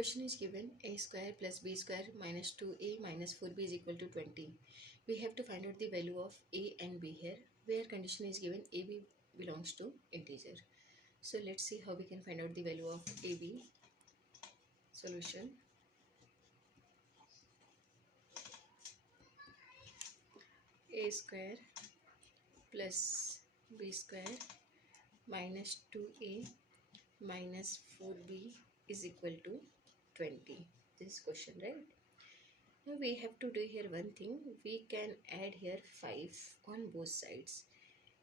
Question is given a square plus b square minus 2a minus 4b is equal to 20. We have to find out the value of a and b here, where condition is given ab belongs to integer. So let's see how we can find out the value of ab. Solution. A square plus b square minus 2a minus 4b is equal to 20. This is question, right? Now we have to do here one thing. We can add here 5 on both sides,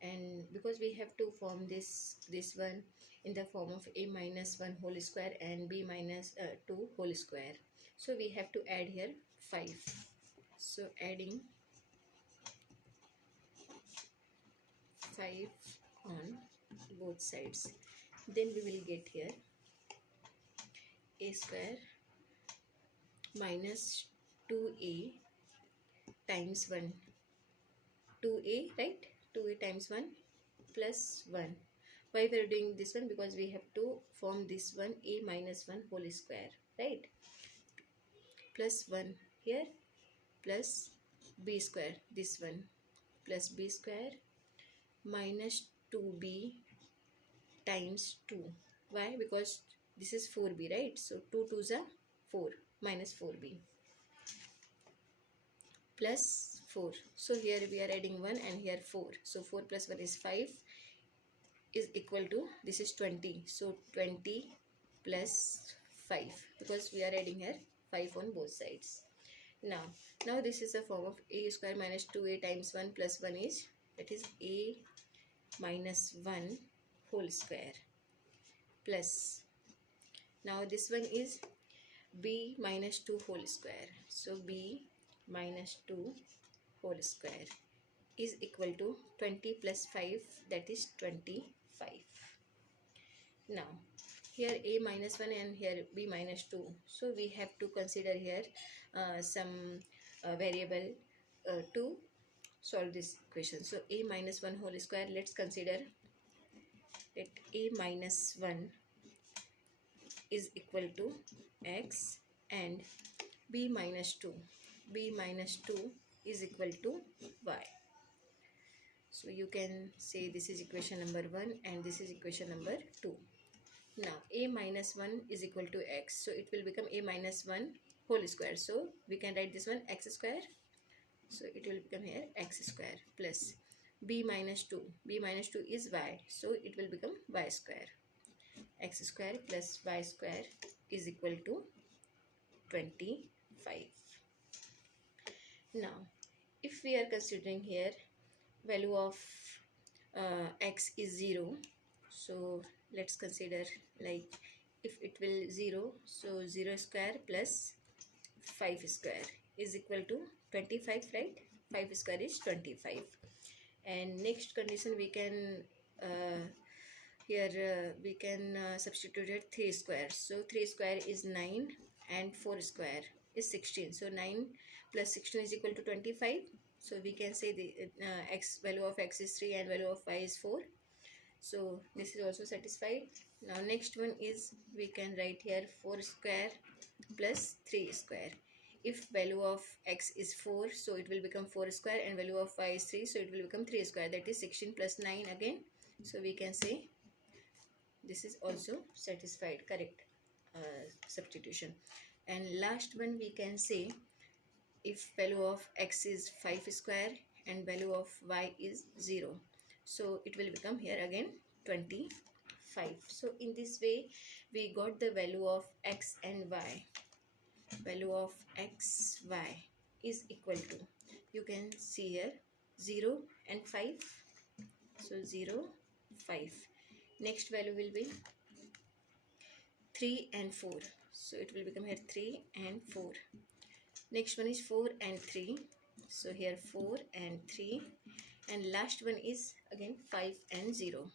and because we have to form this one in the form of a minus 1 whole square and b minus 2 whole square, so we have to add here 5. So adding 5 on both sides, then we will get here a square minus 2a times 1, 2a, right? 2a times 1 plus 1. Why we are doing this one? Because we have to form this one a minus 1 whole square, right? Plus 1 here plus b square, this one, plus b square minus 2b times 2. Why? Because this is 4b, right? So 2 2s are 4 minus 4b plus 4. So here we are adding 1 and here 4. So 4 plus 1 is 5 is equal to, this is 20. So 20 plus 5, because we are adding here 5 on both sides. Now this is a form of a square minus 2a times 1 plus 1 is, that is a minus 1 whole square plus, now this one is b minus 2 whole square. So b minus 2 whole square is equal to 20 plus 5, that is 25. Now here a minus 1 and here b minus 2. So we have to consider here some variable to solve this equation. So a minus 1 whole square, let's consider that a minus 1 is equal to x and b minus 2 is equal to y. So you can say this is equation number 1 and this is equation number 2. Now a minus 1 is equal to x, so it will become a minus 1 whole square. So we can write this one x square, so it will become here x square plus b minus 2 is y, so it will become y square. X square plus y square is equal to 25. Now if we are considering here value of x is 0, so let's consider like if it will 0, so 0 square plus 5 square is equal to 25, right? 5 square is 25. And next condition we can we can substitute it 3 square. So 3 square is 9 and 4 square is 16. So 9 plus 16 is equal to 25. So we can say the x value of x is 3 and value of y is 4. So this is also satisfied. Now next one is, we can write here 4 square plus 3 square. If value of x is 4, so it will become 4 square, and value of y is 3, so it will become 3 square, that is 16 plus 9 again. So we can say this is also satisfied, correct substitution. And last one we can say, if value of x is 5 square and value of y is 0, so it will become here again 25. So in this way we got the value of x and y. Value of x, y is equal to, you can see here 0 and 5. So 0, 5. Next value will be 3 and 4. So it will become here 3 and 4. Next one is 4 and 3. So here 4 and 3. And last one is again 5 and 0.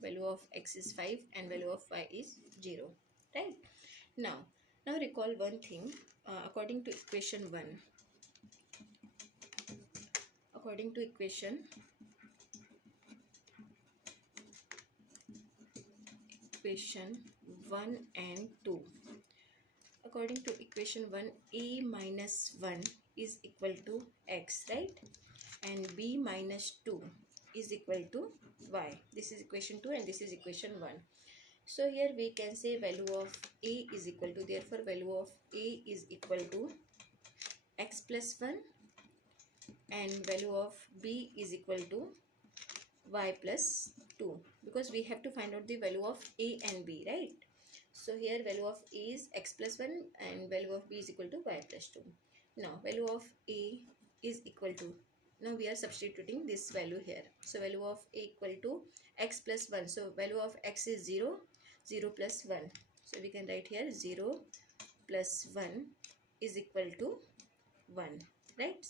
Value of x is 5 and value of y is 0. Right? Now recall one thing. According to equation 1. According to equation 1 and 2. according to equation 1, a minus 1 is equal to x, right? And b minus 2 is equal to y. This is equation 2 and this is equation 1. So here we can say value of a is equal to, therefore value of a is equal to x plus 1 and value of b is equal to y plus 2, because we have to find out the value of a and b, right? So here value of a is x plus 1 and value of b is equal to y plus 2. Now value of a is equal to, now we are substituting this value here. So value of a equal to x plus 1. So value of x is 0, 0 plus 1. So we can write here 0 plus 1 is equal to 1, right?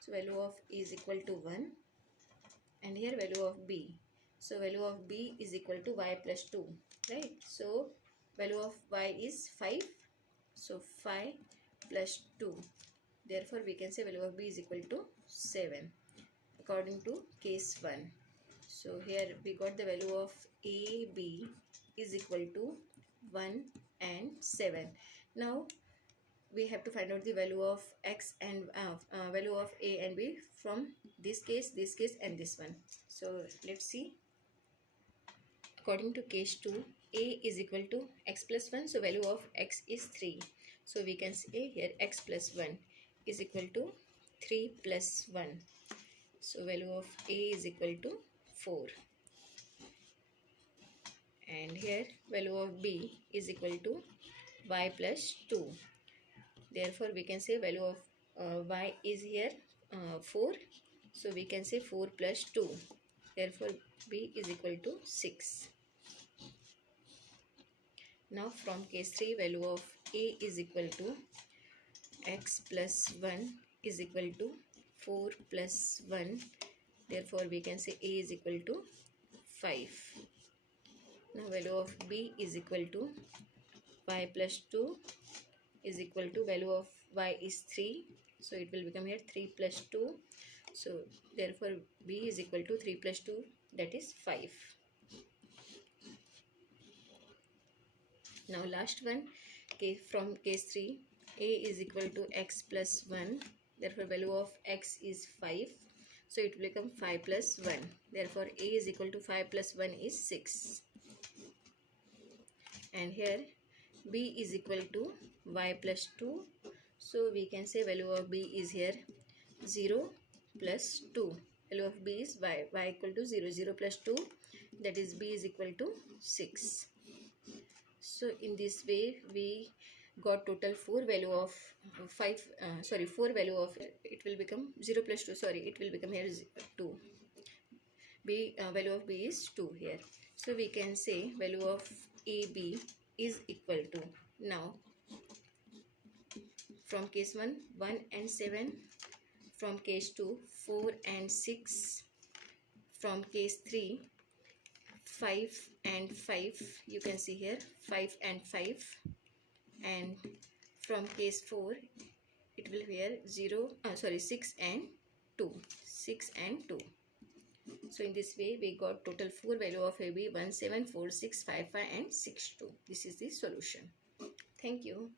So value of a is equal to 1 and here value of b. So value of b is equal to y plus 2, right? So value of y is 5. So 5 plus 2. Therefore we can say value of b is equal to 7 according to case 1. So here we got the value of a, b is equal to 1 and 7. Now we have to find out the value of x and value of a and b from this case and this one. So let's see. According to case 2, a is equal to x plus 1. So value of x is 3. So we can say here x plus 1 is equal to 3 plus 1. So value of a is equal to 4. And here value of b is equal to y plus 2. Therefore we can say value of y is here 4. So we can say 4 plus 2. Therefore b is equal to 6. Now from case 3, value of a is equal to x plus 1 is equal to 4 plus 1. Therefore we can say a is equal to 5. Now value of b is equal to y plus 2 is equal to, value of y is 3. So it will become here 3 plus 2. So therefore b is equal to 3 plus 2, that is 5. Now last one, from case 3, a is equal to x plus 1. Therefore value of x is 5. So it will become 5 plus 1. Therefore a is equal to 5 plus 1 is 6. And here b is equal to y plus 2. So we can say value of b is here 0 plus 2. Value of b is y equal to 0, 0 plus 2, that is b is equal to 6. So in this way we got total 4 value of 4 value of, it will become 0 plus 2, it will become here 2. Value of b is 2 here. So we can say value of ab is equal to, now from case 1, 1 and 7, from case 2, 4 and 6, from case 3, 5 and 5, you can see here 5 and 5, and from case 4 it will be here 6 and 2, 6 and 2. So in this way we got total 4 value of AB 1, 7, 4, 6, 5, 5 and 6, 2. This is the solution. Thank you.